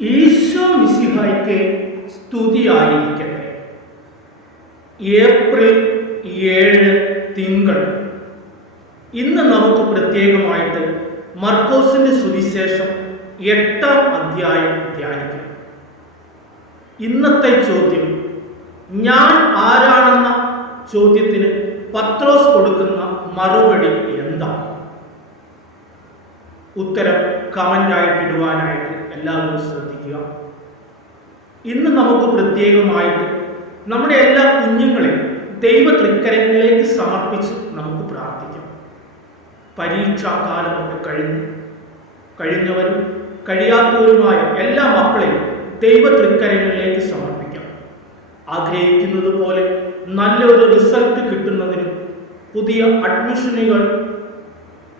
ഈശോ മിശിഹായ്ക്ക് സ്തുതിയായിരിക്കട്ടെ. ഏപ്രിൽ 7 തിങ്കൾ. ഇന്ന് നമുക്ക് പ്രത്യേകമായിട്ട് മർക്കോസിന്റെ സുവിശേഷം 8-ാം അധ്യായം ധ്യാനിക്കാം. ഇന്നത്തെ ചോദ്യം, ഞാൻ ആരാണെന്ന ചോദ്യത്തിന് പത്രോസ് കൊടുക്കുന്ന മറുപടി എന്താണ്? ഉത്തരം കമന്റായിട്ട് ഇടുവാനായിട്ട് എല്ലാവരും ശ്രദ്ധിക്കുക. ഇന്ന് നമുക്ക് പ്രത്യേകമായിട്ട് നമ്മുടെ എല്ലാ കുഞ്ഞുങ്ങളെയും ദൈവ തൃക്കരങ്ങളിലേക്ക് സമർപ്പിച്ച് നമുക്ക് പ്രാർത്ഥിക്കാം. പരീക്ഷാകാലമൊക്കെ കഴിഞ്ഞവരും കഴിയാത്തവരുമായ എല്ലാ മക്കളെയും ദൈവ തൃക്കരങ്ങളിലേക്ക് സമർപ്പിക്കാം. ആഗ്രഹിക്കുന്നത് പോലെ നല്ലൊരു റിസൾട്ട് കിട്ടുന്നതിനും പുതിയ അഡ്മിഷനുകൾ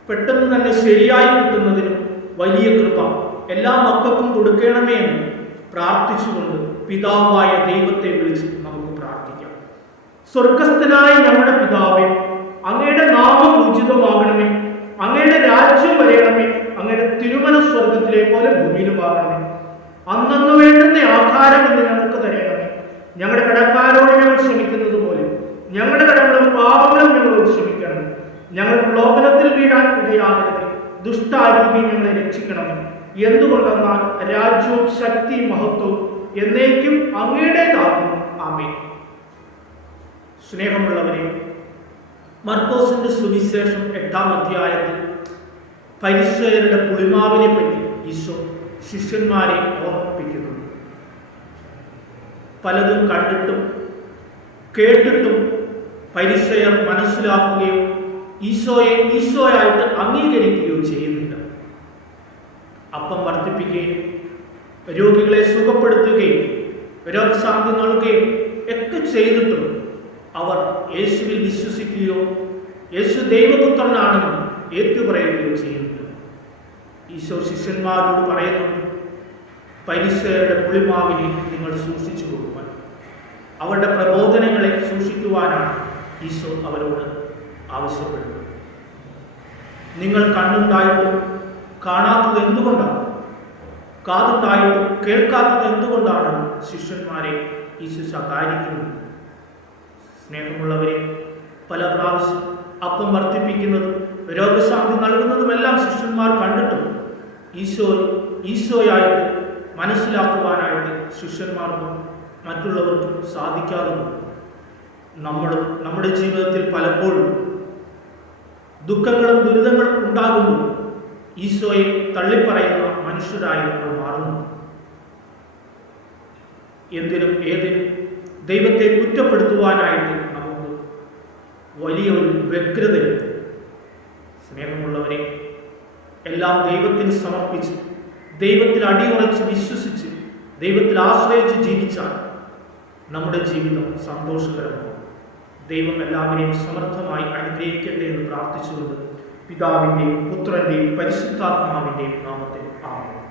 പെട്ടെന്ന് തന്നെ ശരിയായി കിട്ടുന്നതിനും വലിയ കൃപ എല്ലാ മക്കൾക്കും കൊടുക്കണമേ എന്ന് പ്രാർത്ഥിച്ചുകൊണ്ട് പിതാവായ ദൈവത്തെ വിളിച്ച് നമുക്ക് പ്രാർത്ഥിക്കാം. സ്വർഗസ്ഥനായ നമ്മുടെ പിതാവേ, അങ്ങയുടെ നാമം ഉചിതമാകണമേ, അങ്ങയുടെ രാജ്യം വരയണമേ, അങ്ങയുടെ തിരുമന സ്വർഗത്തിലെ പോലെ ഭൂമിയിലുമാകണമേ. അന്നു വേണ്ടുന്ന ആഹാരം എന്ന് ഞങ്ങൾക്ക് തരയണമേ. ഞങ്ങളുടെ കടക്കാരോട് ഞങ്ങൾ ക്ഷമിക്കുന്നത് പോലെ ഞങ്ങളുടെ കടങ്ങളും പാപങ്ങളും ഞങ്ങളോട് ക്ഷമിക്കണം. ഞങ്ങൾ പ്രലോഭനത്തിൽ വീഴാൻ ഇടയാകരുത്, ദുഷ്ടാരൂപി ഞങ്ങളെ രക്ഷിക്കണമേ. എന്തുകൊണ്ടെന്നാൽ രാജ്യവും ശക്തിയും മഹത്വവും എന്നേക്കും അങ്ങയുടേതാകുന്നു. ആമേൻ. സ്നേഹമുള്ളവരെ, മർക്കോസിന്റെ സുവിശേഷം 8-ാം അധ്യായത്തിൽ ഫരിസേയരുടെ പുളിമാവിനെ പറ്റി ഈശോ ശിഷ്യന്മാരെ ഓർമ്മിപ്പിക്കുന്നു. പലതും കണ്ടിട്ടും കേട്ടിട്ടും ഫരിസേയർ മനസ്സിലാക്കുകയോ ഈശോയെ ഈശോയായിട്ട് അംഗീകരിക്കുകയോ ചെയ്യുന്നില്ല. അപ്പം വർദ്ധിപ്പിക്കുകയും രോഗികളെ സുഖപ്പെടുത്തുകയും രോഗശാന്തി നൽകുകയും ഒക്കെ ചെയ്തിട്ടും അവർ യേശുവിൽ വിശ്വസിക്കുകയോ യേശു ദൈവപുത്രനാണെന്ന് ഏറ്റുപറയുകയോ ചെയ്യുന്നില്ല. ഈശോ ശിഷ്യന്മാരോട് പറയുന്നുണ്ട്, ഫരിസേയരുടെ പുളിമാവിനെ നിങ്ങൾ സൂക്ഷിച്ചു കൊടുക്കുവാൻ. അവരുടെ പ്രബോധനങ്ങളെ സൂക്ഷിക്കുവാനാണ് ഈശോ അവരോട് ആവശ്യപ്പെടുന്നത്. നിങ്ങൾ കണ്ണുണ്ടായിട്ടും കാണാത്തത് എന്തുകൊണ്ടാണ്? കാതുണ്ടായിട്ടും കേൾക്കാത്തത് എന്തുകൊണ്ടാണ്? ശിഷ്യന്മാരെ ഈശോ ശകാരിക്കുന്നു. സ്നേഹമുള്ളവരെ, പല പ്രാവശ്യം അപ്പം വർദ്ധിപ്പിക്കുന്നതും രോഗശാന്തി നൽകുന്നതുമെല്ലാം ശിഷ്യന്മാർ കണ്ടിട്ടും ഈശോയായിട്ട് മനസ്സിലാക്കുവാനായിട്ട് ശിഷ്യന്മാർക്കും മറ്റുള്ളവർക്കും സാധിക്കാറുണ്ട്. നമ്മുടെ ജീവിതത്തിൽ പലപ്പോഴും ദുഃഖങ്ങളും ദുരിതങ്ങളും ഉണ്ടാകുമ്പോൾ ഈശോയെ തള്ളിപ്പറയുന്ന മനുഷ്യരായി നമ്മൾ മാറുന്നു. എന്തിനും ഏതിനും ദൈവത്തെ കുറ്റപ്പെടുത്തുവാനായിട്ട് നമുക്ക് വലിയൊരു വ്യഗ്രതയുണ്ട്. സ്നേഹമുള്ളവരെ, എല്ലാം ദൈവത്തിന് സമർപ്പിച്ച് ദൈവത്തിൽ അടിയുറച്ച് വിശ്വസിച്ച് ദൈവത്തിൽ ആശ്രയിച്ച് ജീവിച്ചാൽ നമ്മുടെ ജീവിതം സന്തോഷകരമാകും. ദൈവം എല്ലാവരെയും സമർത്ഥമായി അനുഗ്രഹിക്കട്ടെ എന്ന് പ്രാർത്ഥിച്ചുകൊണ്ട് പിതാവിൻ്റെയും പുത്രൻ്റെയും പരിശുദ്ധാത്മാവിൻ്റെയും നാമത്തിൽ ആമേൻ.